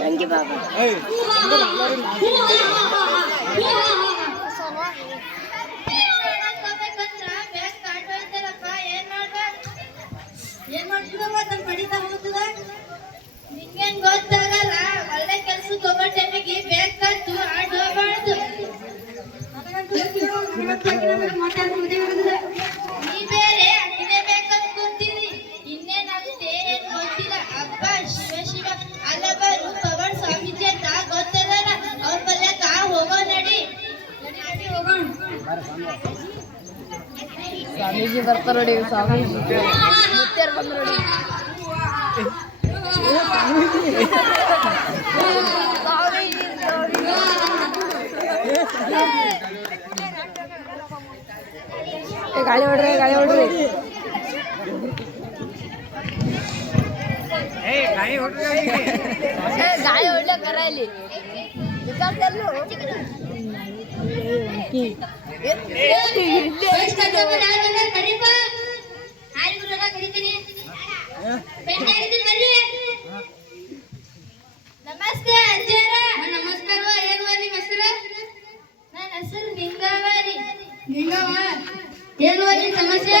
Dengue ಬಾಬಾ ಏನ್ ಮಾಡ್ತಿದವ ತನ್ನ ಪಡಿತಾ ಹೋಗ್ತದ ನಿಂಗೇನ್ ಗೊತ್ತಾಗಲ್ಲ ಒಳ್ಳೆ ಕೆಲ್ಸಕ್ಕೆ ಹೋಗೋ ಟೈಮಿಗೆ ಬೇಕಾದ್ದು ಆಡ್ ಹೋಗ್ಬಾರ್ದು ನೀ ಬೇರೆ ಅದೇ ಬೇಕಂತ ಕೂತೀನಿ ಇನ್ನೇನಾಗುತ್ತೆ ಏನ್ ಗೊತ್ತಿಲ್ಲ ಅಪ್ಪ ಶಿವ ಶಿವ ಅಲ್ಲಬರು ಪವನ್ ಸ್ವಾಮೀಜಿ ಅಂತ ಗೊತ್ತದಲ್ಲ ಅವ್ರ ಬಲ್ಯಕ ಹೋಗೋ ನಡಿ ನಡಿ ಹೋಗೋಣ ಸ್ವಾಮೀಜಿ ಬರ್ತಾರ ನೋಡಿ ಸ್ವಾಮೀಜಿ ಮುತ್ಯಾರ ಬಂದ್ರು ನೋಡಿ ಗಾಳಿ ಹೊಡ್ರಿ ಗಾಳಿ ಹೊಡ್ರಿ ಗಾಳಿ ಹೊಡ್ಲಕ್ಕರ ಇಲ್ಲಿ ನಮಸ್ತೆ ಅಜ್ಜಾರ ನಮಸ್ಕಾರ ಏನು ನಿಮ್ಮ ಹೆಸರು ನನ್ನ ಹೆಸರು ನಿಂಗವಾರಿ ನಿಂಗವ ಏನು ನಿಮ್ಮ ಸಮಸ್ಯೆ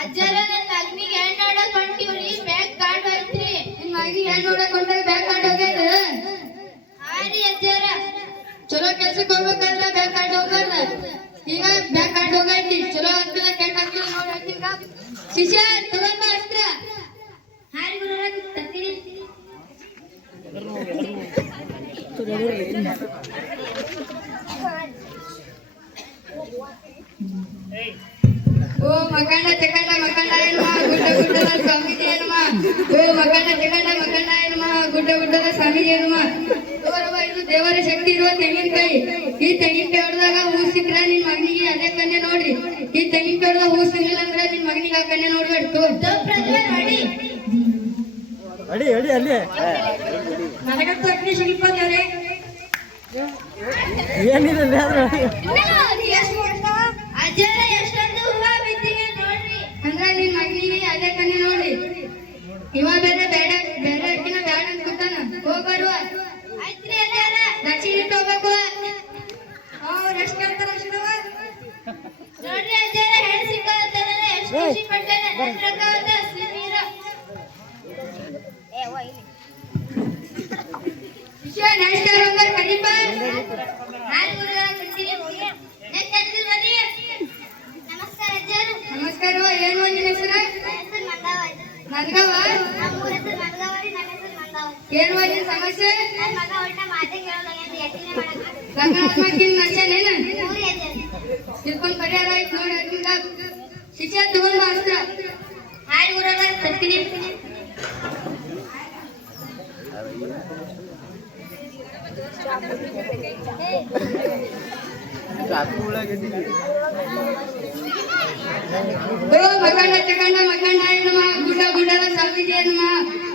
ಅಜ್ಜಾರ ನನ್ನ ಅಗ್ನಿಗೆ ಹೆಣ್ಣು ನೋಡಕ್ ಹೊಂಟಿವ್ರಿ ಬ್ಯಾಗ್ ಕಾರ್ಡ್ ಹೋಯ್ತ್ರಿ ನಿಮ್ಮ ಅಗ್ನಿಗೆ ಹೆಣ್ಣು ನೋಡಕ್ ಹೊಂಟಾಗ ಬ್ಯಾಗ್ ಕಾರ್ಡ್ ಹೋಗ್ಯದ ಹಾರಿ ಅಜ್ಜಾರ ಚಲೋ ಕೆಲ್ಸಕ್ಕೆ ಹೋಗ್ಬೇಕಂದ್ರ ಬ್ಯಾಗ್ ಕಾರ್ಡ್ ಹೋಗಲ್ಲ ಈಗ ಬ್ಯಾಗ್ ಕಾರ್ಡ್ ಹೋಗೈತಿ ಚಲೋ ಆಗ್ತದ ಕೆಟ್ಟ ಆಗ್ತದ ನೋಡಿ ಈಗ ಶಿಷ್ಯ ತಗೊಂಡ ಅಸ್ತ್ರ ಹಾರಿ ಗುರುಗಳ ತತ್ತೀನಿ ಓ ಮಕಂಡ ಚಕಂಡ ಮಕಂಡ ಏನಮ್ಮ ಗುಡ್ಡ ಗುಡ್ಡದ ಸ್ವಾಮೀಜಿ ಏನಮ್ಮ ಓ ಮಕಂಡ ಚಕಂಡ ಮಕಂಡ ಏನಮ್ಮ ಗುಡ್ಡ ಗುಡ್ಡದ ಸ್ವಾಮೀಜಿ ಏನಮ್ಮ ತೋರವ ಇದು ದೇವರ ಶಕ್ತಿ ಇರುವ ತೆಂಗಿನಕಾಯಿ ಈ ತೆಂಗಿನಕಾಯಿ ಹೊಡೆದಾಗ ಹೂ ಸಿಕ್ಕ್ರ ನಿನ್ ಮಗನಿಗೆ ಅದೇ ಕನ್ಯೆ ನೋಡ್ರಿ ಈ ತೆಂಗಿನಕಾಯಿ ಹೊಡೆದಾಗ ಹೂ ಸಿಗ್ಲಿಲ್ಲ ಅಂದ್ರೆ ನಿನ್ ಮಗನಿಗೆ ಆ ಕನ್ಯೆ ನೋಡ್ಬೇಕು ಅಡಿ ಅಡಿ ಅಲ್ಲಿ ನನಗಂತೂ ಅಗ್ನಿ ಶಿಲ್ಪದವ್ರೆ ಏನಿದೆ ಅಜ್ಜರ ಎಷ್ಟೊಂದು ಹೂವ ಬಿದ್ದಿವೆ ನೋಡ್ರಿ ಅಂದ್ರೆ ನಿನ್ ಮಗನಿಗೆ ಅದೇ ಕನ್ಯೆ ನೋಡಿ ಇವ ಬೇರೆ ಬೇಡ ಬೇರೆ ಅಕ್ಕಿನ ಬೇಡ ಅಂತ ಕೂತಾನ ಹೋಗ್ಬಾರುವ ಆಯ್ತ್ರಿ ಅಜ್ಜಾರ ದಕ್ಷಿಣ ಹೋಗ್ಬೇಕು ಅವ್ರು ಎಷ್ಟು ಕೇಳ್ತಾರ ಅಷ್ಟವ ನೋಡ್ರಿ ಅಜ್ಜಾರ ಹೆಣ್ಣು ಸಿಕ್ಕೋತಾರ ಎಷ್ಟು ಖುಷಿ ಪಟ್ಟೆನೆ ನನ್ನ ಪ್ರಕಾರ ಸುಮೀರ ವಿಷಯ ನಮಸ್ಕಾರ ಹೋಗ್ಬಾರ ಕಡಿಪ ನಾನು ಗುರುಗಳ ಕರ್ತೀನಿ ನಮಸ್ಕಾರ ಅಜ್ಜಾರು ನಮಸ್ಕಾರ ಏನು ನಿನ್ನ ಹೆಸರು ಮನ್ಗವ ಏನು ನಿನ್ನ ಸಮಸ್ಯೆ ತಿಳ್ಕೊಂಡ್ ಪರಿಹಾರ ಆಯ್ತು ನೋಡಿ ಅದರಿಂದ ಶಿಕ್ಷೆ ತಗೊಂಡು ಅಸ್ತ್ರ ಹಾರಿ ಊರಾಗ ತರ್ತೀನಿ ಓ ಮಕಂಡ ಚಕಂಡ ಮಕಂಡ ಏನಮ್ಮ ಗುಡ್ಡ ಗುಡ್ಡದ ಸ್ವಾಮೀಜಿ ಏನಮ್ಮ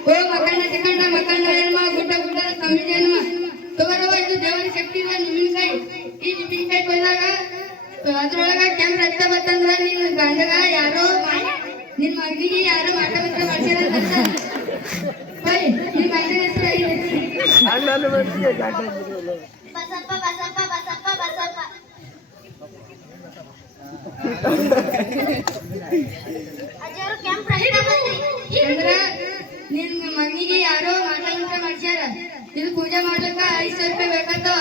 ಓ ಮಕಂಡ ಚಕಂಡ ಮಕಂಡ ಏನಮ್ಮ ಗುಡ್ಡ ಗುಡ್ಡದ ಸ್ವಾಮೀಜಿ ಏನಮ್ಮ ತೋರವ ಇದು ದೇವರ ಶಕ್ತಿ ಇರುವ ನಿಮ್ಮಿನಕಾಯಿ ಈ ನಿಮ್ಮಿನಕಾಯಿ ಬಂದಾಗ ಅದ್ರೊಳಗ ಕೆಂಪ್ ರಕ್ತ ಬತ್ತಂದ್ರ ನಿನ್ ಗಂಡಗ ಯಾರೋ ನಿನ್ ಮಗನಿಗೆ ಯಾರೋ ಮಾಟ ಮಂತ್ರ ಮಾಡ್ಸ್ಯಾರ ನಿನ್ ಮಗನ ಹೆಸರು ಬಸಪ್ಪ ಬಸಪ್ಪ ಬಸಪ್ಪ ಬಸಪ್ಪ ಅಜ್ಜಾರು ಕೆಂಪ್ ರಕ್ತ ಬಂದ್ರಿ ಅಂದ್ರ ನಿನ್ ಮಗನಿಗೆ ಯಾರೋ ಮಾಟ ಮಂತ್ರ ಮಾಡ್ಸ್ಯಾರ ಇದು ಪೂಜೆ ಮಾಡ್ಲಿಕ್ಕ 500 ರೂಪಾಯಿ ಬೇಕಾಗ್ತಾವ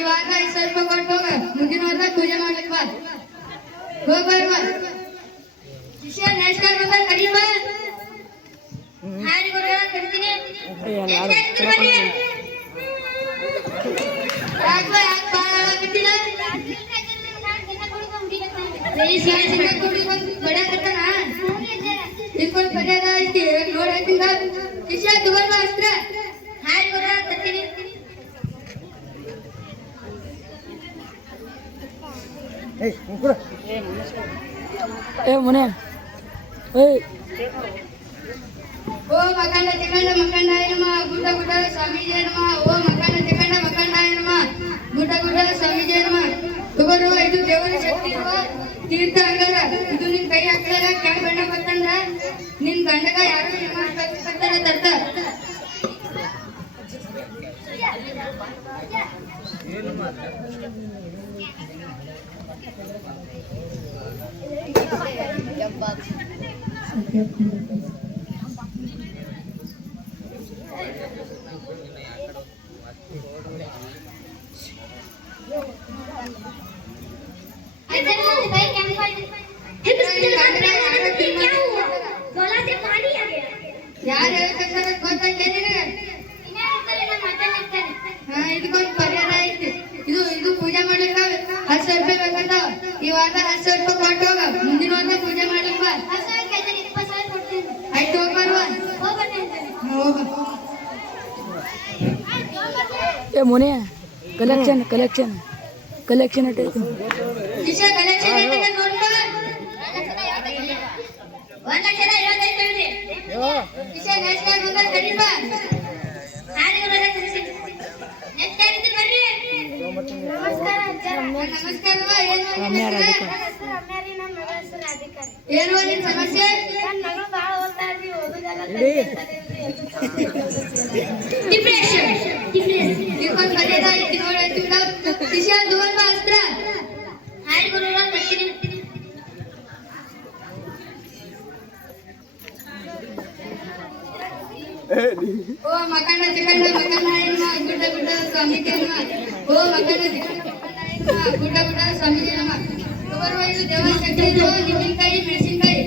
ಇವಾಗ 500 ರೂಪಾಯಿ ಕೊಟ್ಟು ಹೋಗ ಮುಂದಿನ ವಾರ ಪೂಜೆ ಮಾಡ್ಲಿಕ್ ಬಾ ಹೋಗ್ಬರ್ವ ಶಿಷ್ಯ ನಮಸ್ಕಾರ ಬಂದ ಕರೀಬ ಹಾರಿ ಗುರುಗಳ ಕರಿತೀನಿ ಶಿಷ್ಯ ತಗೊಂಡು ಅಸ್ತ್ರ ಹಾರಿ ಗುರುಗಳ ಕರ್ತೀನಿ ಏ ಮುನೆ ಓ ಮಕಂಡ ಚಕಂಡ ಮಕಂಡ ಏನಮ್ಮ ಗುಡ್ಡ ಗುಡ್ಡದ ಸ್ವಾಮೀಜಿ ಏನಮ್ಮ ಓ ಮಕಂಡ ಚಕಂಡ ಮಕಂಡ ಏನಮ್ಮ ಗುಡ್ಡ ಗುಡ್ಡದ ಸ್ವಾಮೀಜಿ ಏನಮ್ಮ ತಗೋರು ಇದು ದೇವರ ಶಕ್ತಿ ಇರುವ ತೀರ್ಥ ಅಂಗಾರ ಇದು ನಿನ್ ಕೈ ಹಾಕಿದಾಗ ಕೆಂಪ್ ಬಣ್ಣ ಬಂತಂದ್ರ ನಿನ್ ಗಂಡಗ ಯಾರು ತರ್ತಾರ ಯಾರು ಹೇಳ್ತಾರೆ ಗೊತ್ತಾಗ್ತದೆ ಇದಕ್ಕೊಂದು ಪರಿಹಾರ ಐತಿ. ಇದು ಪೂಜೆ ಮಾಡ್ಲಿಕ್ಕ 10,000 ರೂಪಾಯಿ ಬೇಕಂತಾವ. ಈ ವಾರ 10,000 ರೂಪಾಯಿ ಕೊಟ್ಟು ಹೋಗ, ಮುಂದಿನ ವಾರ ಪೂಜೆ ಮಾಡ್ಲಿಕ್ಕ ಬಾ. ಆಯ್ತು ಹೋಗ್ಬಾರ್ವ ಹೋಗ. ಏ ಮೊನೆ ಕಲೆಕ್ಷನ್ ಕಲೆಕ್ಷನ್ ಕಲೆಕ್ಷನ್ ಅಟ್ಟೈತಿ ಕಿಶಾ ಕಲೆಕ್ಷನ್ ಐತೆ ನೋಡ್ಕೊ. 1,55,000 ಕಿಶಾ ನೆಕ್ಸ್ಟ್ ಟೈಮ್ ಬಂದಾಗ ಕರೀಬಾ. ನಮಸ್ಕಾರ ನಮಸ್ಕಾರವಾ. ಏನು ನಿನ್ ಸಮಸ್ಯೆ? ಡಿಪ್ರೆಷನ್ ಇದಕ್ಕೊಂದು ಪರಿಹಾರ ಐತಿ ನೋಡಿ. ಕಿಶಾ ಧೂಪ ಅಸ್ತ್ರ ಹಾಯ್ ಗುರುಗಳ ಬರ್ತೀನಿ. ಓ ಮಕಂಡ ಚಿಕಂಡ ಮಕಂಡ ಹೆಣ್ಮ ಗುಡ್ಡ ಗುಡ್ಡ ಸ್ವಾಮಿಗೆ ನಮ. ಓ ಮಕಂಡ ಚಿಕಂಡ ಗುಡ್ಡ ಗುಡ್ಡ ಸ್ವಾಮಿಗೆ ನಮ. ಇದು ದೇವರ ಶಕ್ತಿ. ಇದು ನಿಮ್ಮಿನಕಾಯಿ ಮೆಣಸಿನಕಾಯಿ.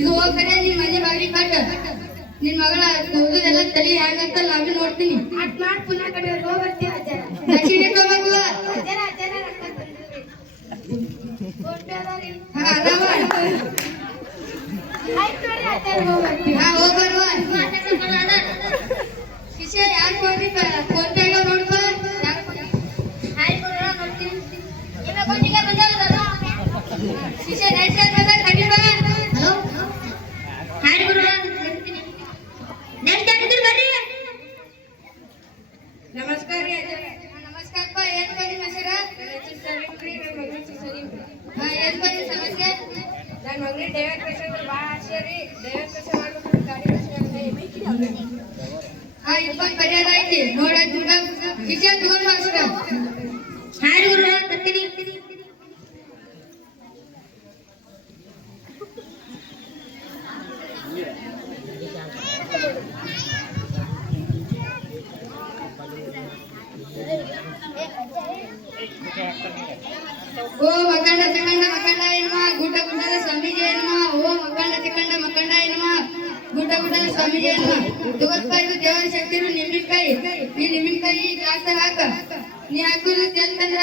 ಇದು ಹೋಗ್ತಾರೆ ನಿನ್ ಮನೆ ಬಾಗಿಲು ಕಟ್ಟ. ನಿನ್ ಮಗಳ ಕೂದಲೆಲ್ಲ ತಲೆ ಹೇಗಂತ ನಾವೇ ನೋಡ್ತೀನಿ. ದಕ್ಷಿಣೆ ತಗೋಬೇಕು. ಹೋಗ್ಬರುವ ಕಿಶೆ ಯಾಕೆ ಹೋಗಿ ಫೋನ್ ಪೇ ನೋಡ್ಕೊ. ಕಿಶೆ ನೆಕ್ಸ್ಟ್ ಟೈಮ್ ಬಂದಾಗ ಕಡಿಬ. ನಮಸ್ಕಾರ ರೀ. ನಮಸ್ಕಾರಪ್ಪ. ಏನ್ ಬನ್ನಿ ಹೆಸರ? ಏನ್ ಬನ್ನಿ ಸಮಸ್ಯೆ? ನನ್ನ ಮಗನಿಗೆ ದೈವತ್ ಪರೀಕ್ಷೆ ಭಾಳ ಆಸೆ ರೀ. ದೈವತ್ ಪರೀಕ್ಷೆ ಮಾಡ್ಬೇಕು ಗಾಡಿ ಇದಕ್ಕೊಂದು ಪರಿಹಾರ ಐತಿ ನೋಡ. ಕಿಶೆ ತಗೊಂಡು ಅಷ್ಟ ಹಾಡು ಗುರು ಬರ್ತೀನಿ. ಓ ಮಕಂಡ ಚಿಕಂಡ ಮಕಂಡ ಎನ್ನುವ ಗುಡ್ಡ ಗುಡ್ಡದ ಸ್ವಾಮೀಜಿ ಎನ್ನುವ. ಓ ಮಕಂಡ ಚಿಕಂಡ ಮಕಂಡ ಎನ್ನುವ ಗುಡ್ಡ ಗುಡ್ಡದ ಸ್ವಾಮೀಜಿ ಎನ್ನುವ. ತುಗತ್ಕಾಯಿ ದೇವರ ಶಕ್ತಿ. ನಿಂಬಿನಕಾಯಿ. ಈ ನಿಂಬಿನಕಾಯಿ ಗ್ಲಾಸ್ ಹಾಕ. ನೀ ಹಾಕುದು ಅಂತಂದ್ರ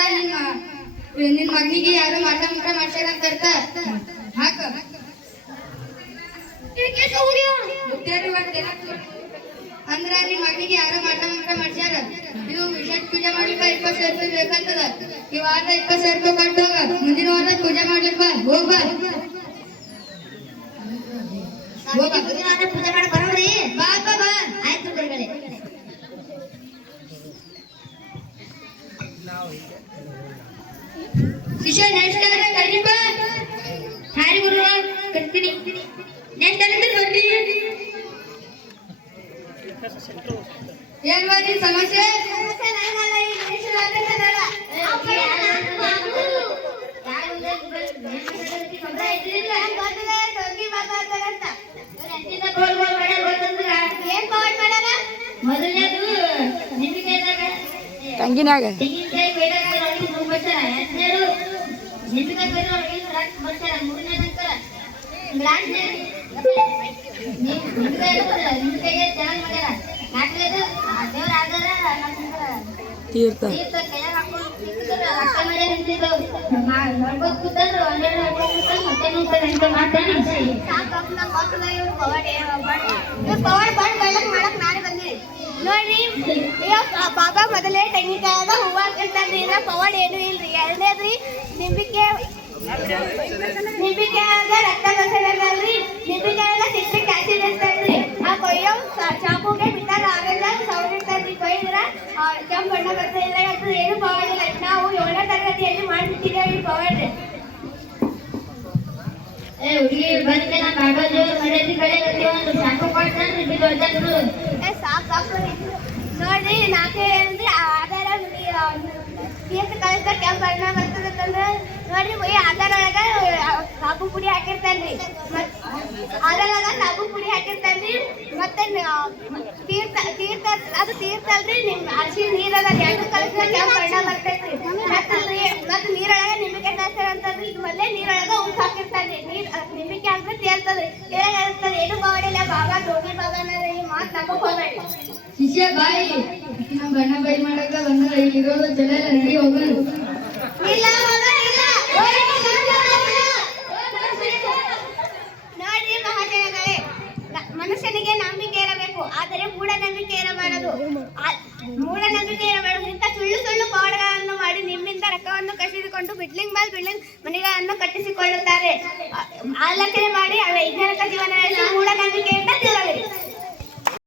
ನಿನ್ ಮಗನಿಗೆ ಯಾರು ಮಾಟ ಮಾಟ ಮಾಡ್ಸ್ಯಾರ ಅಂತ ಅರ್ಥ. ಹಾಕ ಅಂದ್ರ ನಿನ್ ಮಗನಿಗೆ ಯಾರು ಮಾಟ ಮಾಟ ಮಾಡ್ಸ್ಯಾರ. ಇದು ವಿಶೇಷ ಪೂಜೆ ಮಾಡ್ಲಿಕ್ಕ 20,000 ರೂಪಾಯಿ ಬೇಕಂತದ. ಈ ವಾರ 20,000 ರೂಪಾಯಿ ಕೊಟ್ಟು ಹೋಗ, ಮುಂದಿನ ವಾರ ಪೂಜೆ ಮಾಡ್ಲಿಕ್ಕ ಬಾ. ಹೋಗ ಪೂಜೆ ಮಾಡಿ ಬರೋರಿ. ಬಾ ಬಾ ಬಾ. ಆಯ್ತು ಗುರುಗಳೇ. ಶಿಷ್ಯ ನೆಕ್ಸ್ಟ್ ಟೈಮ್ ಕರೀಪ. ಹಾರಿ ಗುರು ಬರ್ತೀನಿ. ನೆಕ್ಸ್ಟ್ ಟೈಮ್ ಬರ್ರಿ. ಏನ್ ಬನ್ನಿ ಸಮಸ್ಯೆ? ತಂಗಿನಾಗ ತೀರ್ಥ ನೋಡ್ರಿ ಬಾಬಾ ಮೊದಲೇ ತೆಂಗಿನಕಾಯಾಗ ಹೂವು ಹಾಕಿರ್ತಾರ್ರಿ. ಪವಾಡ್ ಏನು ಇಲ್ರಿ. ಎರಡನೇದ್ರಿ ನಿಂಬಿಕಾಯಾಗ ರಕ್ತ ಬಸರಲ್ರಿ. ನಿಂಬಿಕಾಯಾಗ ಸಿಟ್ರಿಕ್ ಆಸಿಡ್ ಇರ್ತಾರ್ರಿ. ಆ ಕೊಯ್ಯೋ ಚಾಕುಗೆ ಬಿಟ್ಟಾಗ ಆಗೆಲ್ಲ ಸೌಂಡ್ ಇರ್ತಾರ್ರಿ. ಕೊಯ್ದ್ರ ಕೆಂಪು ಬಣ್ಣ ಬರ್ತಾ ಇಲ್ಲ. ಅದು ಏನು ಪವಾಡ್ ಇಲ್ಲ. ನಾವು 7ನೇ ತರಗತಿಯಲ್ಲಿ ಮಾಡ್ತಿದ್ದೀವಿ ಪವಾಡ್. ಹುಡುಗಿ ಬಂದ್ರೆ ನಾ ಬಾಬಾಜಿ ಮರ್ಯಾದೆ ಕಡೆ ಒಂದು ಚಾಕು ಕೊಡ್ತಾನೆ. ಸಾಕು ನೋಡ್ರಿ. ನಾಲ್ಕೇ ಅಂದ್ರೆ ಆಧಾರ ತೀರ್ಥ ಕಳಿಸ್ತಾರೆ ಕೆಂಪು ಬಣ್ಣ ಬರ್ತದೆ ಅಂತಂದ್ರೆ ನೋಡ್ರಿ ಈ ಆಧಾರ ಒಳಗ ಸಾಬು ಪುಡಿ ಹಾಕಿರ್ತಾನ್ರಿ ಆಧಾರ ಒಳಗ ಸಾಬು ಪುಡಿ ಹಾಕಿರ್ತಾನ್ರಿ ಮತ್ತೆ ತೀರ್ಥ ಅದು ತೀರ್ಥ ಅಲ್ರಿ ನಿಮ್ ಅರಿಶಿನ ನೀರದ ಎರಡು ಕಳಿಸಿದ್ರೆ ಕೆಂಪು ಬಣ್ಣ ಬರ್ತೈತ್ರಿ ಮತ್ತೆ ನೀರೊಳಗ ನಿಂಬಿಕೆ ಕಳಿಸ್ತಾರ ಅಂತಂದ್ರೆ ಇದು ಮೊದಲೇ ನೀರೊಳಗ ಉಪ್ಪು ಹಾಕಿರ್ತಾನ್ರಿ ನಿಂಬಿಕೆ ಹಾಕಿದ್ರೆ ತೇಲ್ತದ್ರಿ ತೇಲಾಗಿರ್ತದೆ ಏನು ಬಾವಡಿಲ್ಲ ಬಾಬಾ ದೋಣಿ ಬಾಬಾ ಅನ್ನೋದು ಈ ಮಾತು ನಂಬಕ್ ಹೋಗ್ಬೇಡಿ. ಶಿಷ್ಯ ಬಾಯಿ ನಾವು ಬಣ್ಣ ಬೈ ಮಾಡಕ ಬಂದ್ರೆ ಇಲ್ಲಿರೋದು ಜನ ಎಲ್ಲ ರೆಡಿ ಹೋಗೋಣ. ಇಲ್ಲ ನೋಡ್ರಿ ಮಹಾಜನಗಳೇ, ಮನುಷ್ಯನಿಗೆ ನಂಬಿಕೆ ಇರಬೇಕು, ಆದರೆ ಮೂಢನಂಬಿಕೆ ಇರಬಾರದು. ಮೂಢನಂಬಿಕೆ ಇರಬಾರದು. ಇಂಥ ಸುಳ್ಳು ಪವಾಡಗಳನ್ನು ಮಾಡಿ ನಿಮ್ಮಿಂದ ರೊಕ್ಕವನ್ನು ಕಸಿದುಕೊಂಡು ಬಿಲ್ಡಿಂಗ್ ಮನೆಗಳನ್ನು ಕಟ್ಟಿಸಿಕೊಳ್ಳುತ್ತಾರೆ. ಆಲೋಚನೆ ಮಾಡಿ ವೈಜ್ಞಾನಿಕ ಜೀವನ ಮೂಢನಂಬಿಕೆಯಿಂದ ದೂರವಿರಿ.